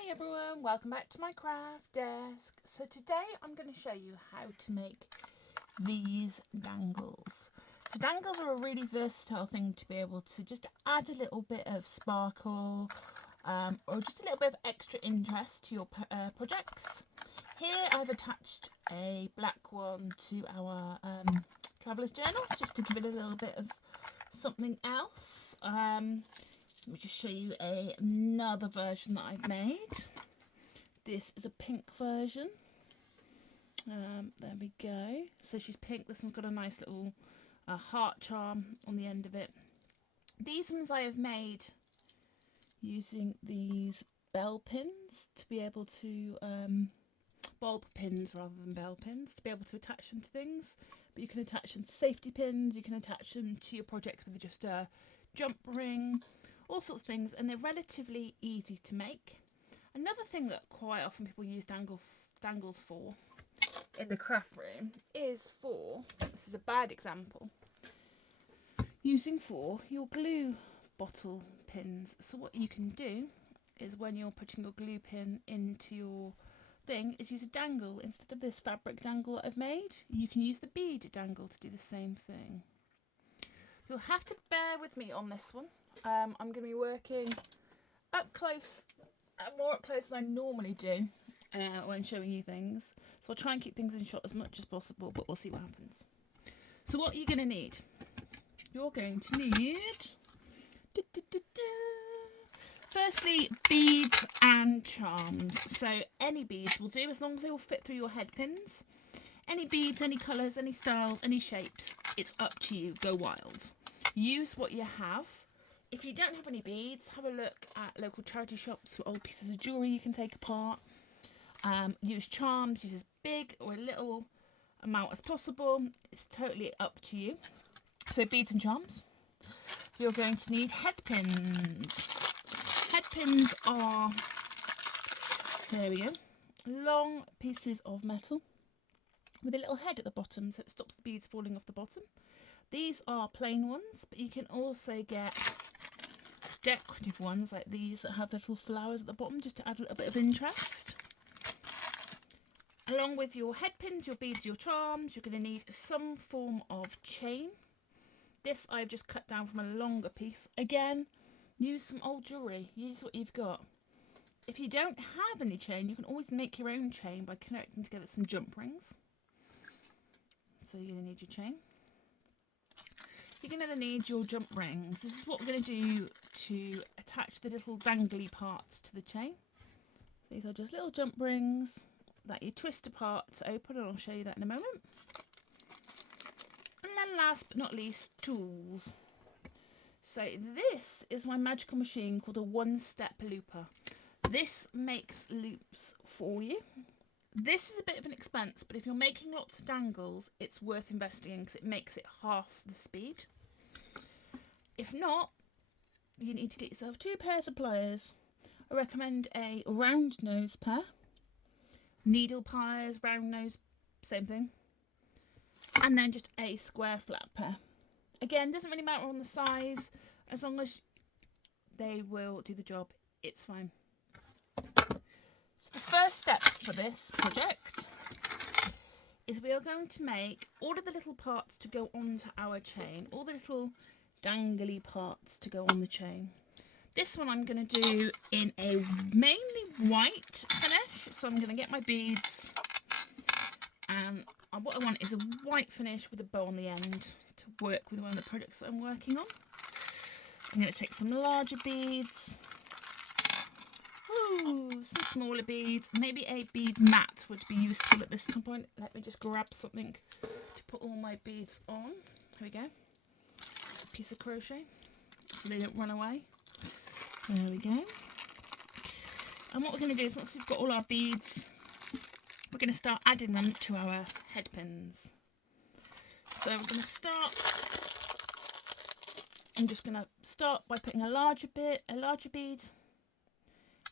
Hi everyone, welcome back to my craft desk. So today I'm going to show you how to make these dangles. So dangles are a really versatile thing to be able to just add a little bit of sparkle or just a little bit of extra interest to your projects. Here I've attached a black one to our traveller's journal just to give it a little bit of something else. Let me just show you another version that I've made. This is a pink version. There we go. So she's pink. This one's got a nice little heart charm on the end of it. These ones I have made using these bell pins to be able to, bulb pins rather than bell pins, to be able to attach them to things. But you can attach them to safety pins, you can attach them to your project with just a jump ring, all sorts of things, and they're relatively easy to make. Another thing that quite often people use dangles for in the craft room is for, this is a bad example, using for your glue bottle pins. So what you can do is when you're putting your glue pin into your thing is use a dangle instead of this fabric dangle that I've made. You can use the bead dangle to do the same thing. You'll have to bear with me on this one. I'm going to be working up close, more up close than I normally do when showing you things. So I'll try and keep things in shot as much as possible, but we'll see what happens. So what are you going to need? You're going to need, firstly, beads and charms. So any beads will do as long as they will fit through your head pins. Any beads, any colours, any styles, any shapes, it's up to you. Go wild. Use what you have. If you don't have any beads, have a look at local charity shops for old pieces of jewellery you can take apart. Use charms, use as big or a little amount as possible. It's totally up to you. So beads and charms. You're going to need head pins. Head pins are, there we go, long pieces of metal with a little head at the bottom so it stops the beads falling off the bottom. These are plain ones, but you can also get decorative ones like these that have little flowers at the bottom just to add a little bit of interest. Along with your head pins, your beads, your charms, you're going to need some form of chain. This I've just cut down from a longer piece. Again, use some old jewellery, use what you've got. If you don't have any chain, you can always make your own chain by connecting together some jump rings. So you're going to need your chain. You're going to need your jump rings. This is what we're going to do to attach the little dangly parts to the chain. These are just little jump rings that you twist apart to open, and I'll show you that in a moment. And then last but not least, tools. So this is my magical machine called a one-step looper. This makes loops for you. This is a bit of an expense, but if you're making lots of dangles, it's worth investing in because it makes it half the speed. If not, you need to get yourself 2 pairs of pliers. I recommend a round nose pair. Needle pliers, round nose, same thing. And then just a square flat pair. Again, doesn't really matter on the size. As long as they will do the job, it's fine. So the first step for this project is we are going to make all of the little parts to go onto our chain, all the little dangly parts to go on the chain. This one I'm going to do in a mainly white finish, so I'm going to get my beads, and what I want is a white finish with a bow on the end to work with one of the projects that I'm working on. I'm going to take some larger beads. Ooh, some smaller beads. Maybe a bead mat would be useful at this point. Let me just grab something to put all my beads on. Here we go. A piece of crochet so they don't run away. There we go. And what we're going to do is once we've got all our beads, we're going to start adding them to our head pins. So we're going to start. I'm just going to start by putting a larger bead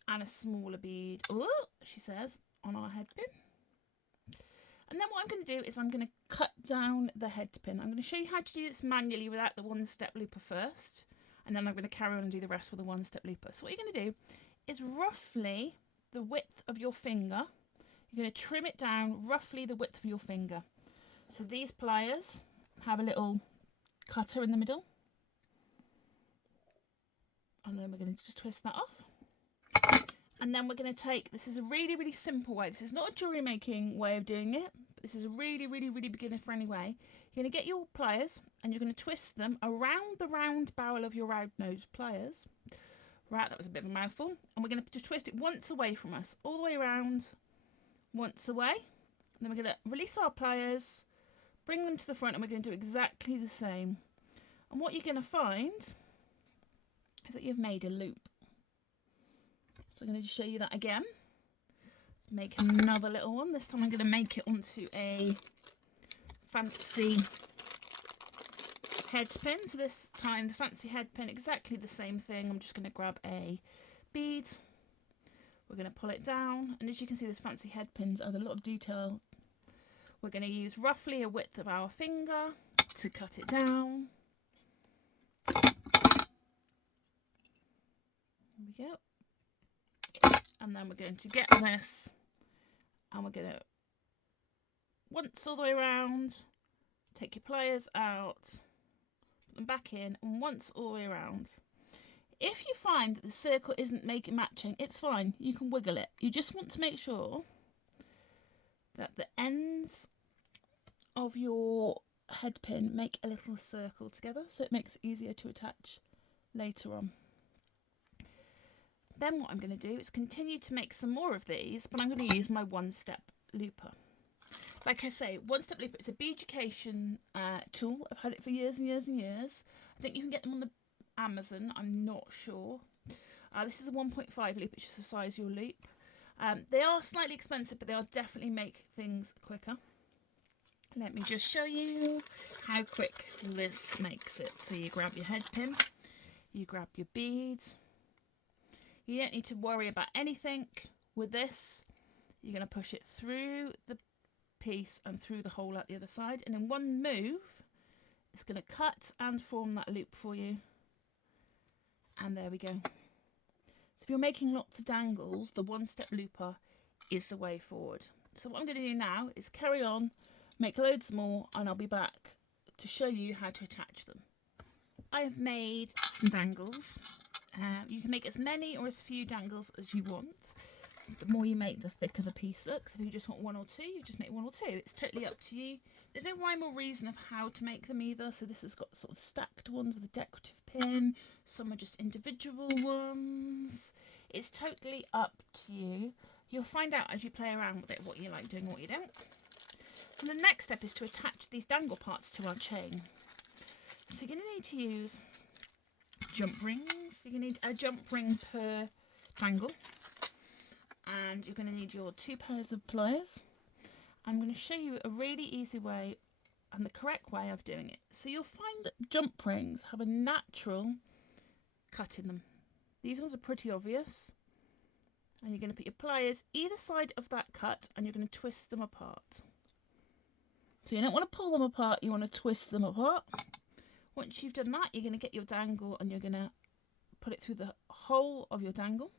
and a smaller bead, oh, she says, on our head pin. And then what I'm going to do is I'm going to cut down the head pin. I'm going to show you how to do this manually without the one-step looper first, and then I'm going to carry on and do the rest with a one-step looper. So what you're going to do is roughly the width of your finger. You're going to trim it down roughly the width of your finger. So these pliers have a little cutter in the middle. And then we're going to just twist that off. And then we're going to take, this is a really, really simple way. This is not a jewellery making way of doing it. But this is a really, really, really beginner friendly way. You're going to get your pliers and you're going to twist them around the round barrel of your round nose pliers. Right, that was a bit of a mouthful. And we're going to just twist it once away from us, all the way around, once away. And then we're going to release our pliers, bring them to the front, and we're going to do exactly the same. And what you're going to find is that you've made a loop. So I'm going to just show you that again. Let's make another little one. This time I'm going to make it onto a fancy head pin. So this time the fancy head pin, exactly the same thing. I'm just going to grab a bead. We're going to pull it down, and as you can see, this fancy head pins has a lot of detail. We're going to use roughly a width of our finger to cut it down. There we go. And then we're going to get this, and we're going to, once all the way around, take your pliers out, put them back in, and once all the way around. If you find that the circle isn't matching, it's fine. You can wiggle it. You just want to make sure that the ends of your head pin make a little circle together, so it makes it easier to attach later on. Then what I'm going to do is continue to make some more of these, but I'm going to use my one-step looper. Like I say, one-step looper is a beautification tool. I've had it for years and years and years. I think you can get them on the Amazon, I'm not sure. This is a 1.5 loop, which is the size of your loop. They are slightly expensive, but they'll definitely make things quicker. Let me just show you how quick this makes it. So you grab your head pin, you grab your beads. You don't need to worry about anything with this. You're going to push it through the piece and through the hole at the other side, and in one move it's going to cut and form that loop for you. And there we go. So if you're making lots of dangles, the one-step looper is the way forward. So what I'm going to do now is carry on, make loads more, and I'll be back to show you how to attach them. I have made some dangles. You can make as many or as few dangles as you want. The more you make, the thicker the piece looks. If you just want one or two, you just make one or two. It's totally up to you. There's no rhyme or reason of how to make them either. So this has got sort of stacked ones with a decorative pin. Some are just individual ones. It's totally up to you. You'll find out as you play around with it what you like doing and what you don't. And the next step is to attach these dangle parts to our chain. So you're going to need to use jump rings. You're going to need a jump ring per dangle. And you're going to need your 2 pairs of pliers. I'm going to show you a really easy way and the correct way of doing it. So you'll find that jump rings have a natural cut in them. These ones are pretty obvious. And you're going to put your pliers either side of that cut, and you're going to twist them apart. So you don't want to pull them apart, you want to twist them apart. Once you've done that, you're going to get your dangle and you're going to put it through the hole of your dangle.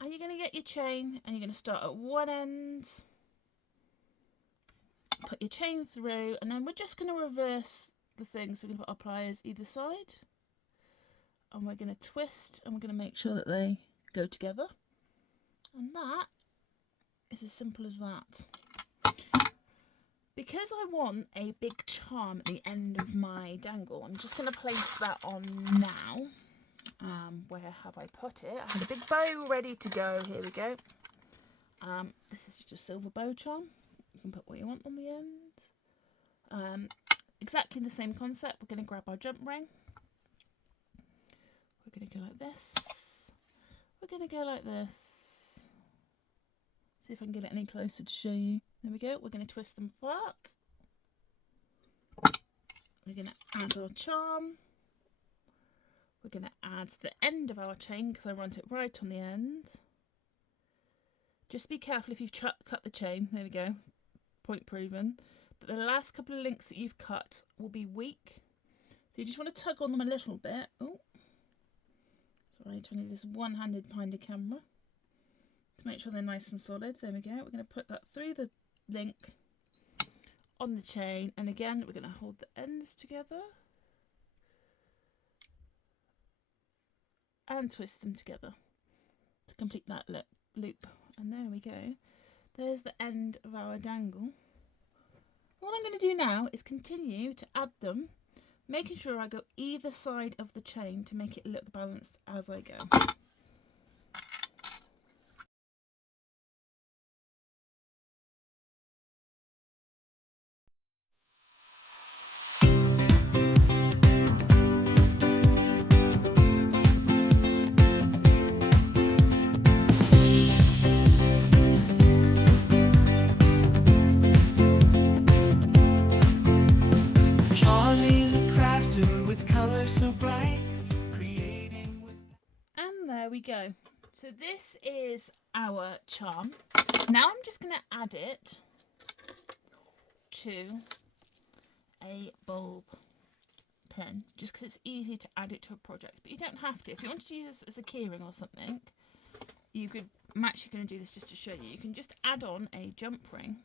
And you're going to get your chain, and you're going to start at one end, put your chain through, and then we're just going to reverse the thing. So we're going to put our pliers either side, and we're going to twist, and we're going to make sure that they go together. And that is as simple as that. Because I want a big charm at the end of my dangle, I'm just going to place that on now. Where have I put it? I have a big bow ready to go. Here we go. This is just a silver bow charm. You can put what you want on the end. Exactly the same concept. We're going to grab our jump ring. We're going to go like this. We're going to go like this. See if I can get it any closer to show you. There we go. We're going to twist them apart. We're going to add our charm. We're going to add the end of our chain because I want it right on the end. Just be careful if you've cut the chain. There we go. Point proven. That the last couple of links that you've cut will be weak. So you just want to tug on them a little bit. Oh, sorry, trying to do this one-handed behind the camera. to make sure they're nice and solid. There we go. We're going to put that through the link on the chain, and again we're going to hold the ends together and twist them together to complete that loop. And there we go. There's the end of our dangle. What I'm going to do now is continue to add them, making sure I go either side of the chain to make it look balanced as I go. There we go. So this is our charm. Now I'm just going to add it to a bulb pen, just because it's easy to add it to a project, but you don't have to. If you want to use this as a keyring or something, you could, I'm actually going to do this just to show you. You can just add on a jump ring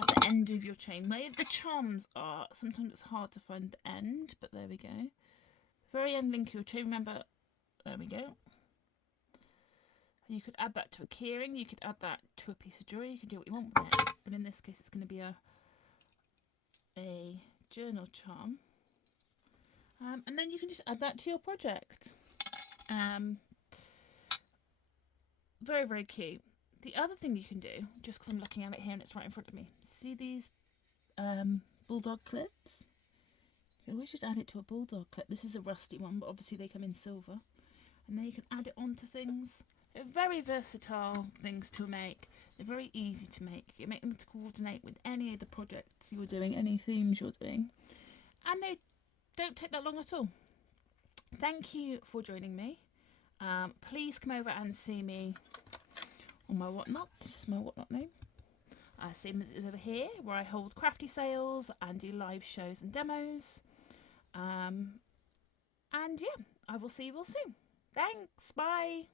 at the end of your chain. Where the charms are, sometimes it's hard to find the end, but there we go. Very end link of your chain, remember, there we go. You could add that to a keyring, you could add that to a piece of jewellery, you can do what you want with it. But in this case it's going to be a journal charm. And then you can just add that to your project. Very, very cute. The other thing you can do, just because I'm looking at it here and it's right in front of me, see these bulldog clips? You can always just add it to a bulldog clip. This is a rusty one, but obviously they come in silver. And then you can add it onto things. They're very versatile things to make. They're very easy to make. You can make them to coordinate with any of the projects you're doing, any themes you're doing. And they don't take that long at all. Thank you for joining me. Please come over and see me on my Whatnot. This is my Whatnot name. Same as over here, where I hold crafty sales and do live shows and demos. And yeah, I will see you all soon. Thanks, bye.